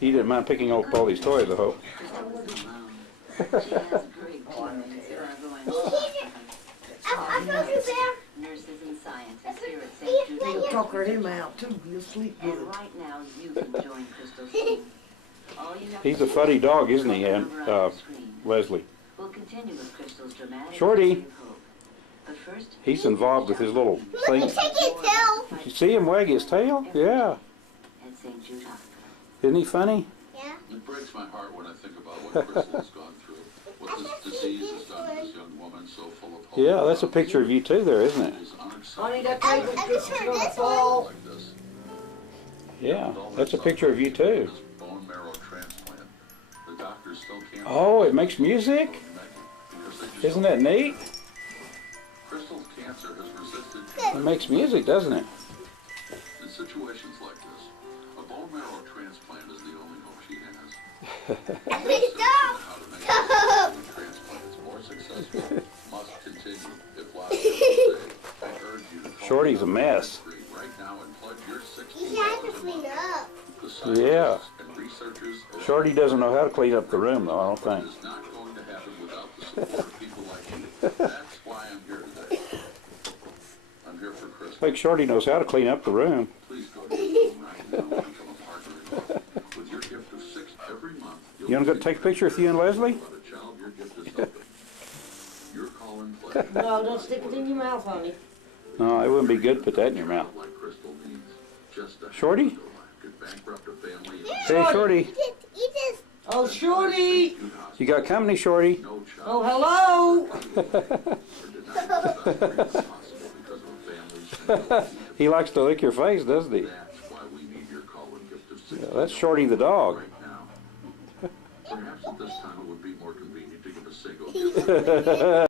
He didn't mind picking up all these toys, I hope. She has great teammates who are going on. Nurses and scientists here at St. Jude's. You'll tucker him out too. He'll sleep And good. right now, you can join Crystal's team. All you have He's to a do funny is dog, click isn't he, on the Aunt, number on your screen. Leslie? We'll continue with Crystal's dramatic Shorty. history of hope. But first, He's involved with his little thing. Take his tail. You see him wag his tail? Yeah. at St. Jude Hospital. Isn't he funny? Yeah. It breaks my heart when I think about what Crystal's gone through, what this disease has done to this young woman, so full of hope. Yeah, that's a picture of you too there, isn't it? It's Honey, that unacceptable table's I'm sure gonna this fall. like this. Yeah, that's a picture of you too. This bone marrow transplant, the doctors still can't. Oh, it makes music? Because they just Isn't that neat? Crystal's cancer has resisted. It makes music, doesn't it? In situations like this, a bone marrow transplant is the only hope she has. Please stop. How to make transplants more successful must continue if lives are saved. I urge you to call Shorty's a mess. right now and pledge your He's trying to clean up. The Yeah. scientists and researchers Shorty doesn't know how to clean up the room though, I don't think. is not going to happen without the support of people like you. That's why I'm here today. I'm here for I Crystal. think Shorty knows how to clean up the room. Please go to your phone right now and become a partner in love. With your gift of $6 every month, You want to go take a picture with you and Leslie? about a child your gift is helping. Your call and pleasure. No, don't stick it in your mouth, honey. No, it wouldn't be good to put that in your mouth. Like Crystal needs. Just a Shorty? could bankrupt a family. Hey, Shorty. He just. Oh, Shorty! You got company, Shorty? No child Oh, hello! or denied because of a family's. He likes to lick your face, doesn't he? That's why we need your call and gift of $6 Yeah, that's Shorty the dog. right now. Perhaps at this time it would be more convenient to give a single gift.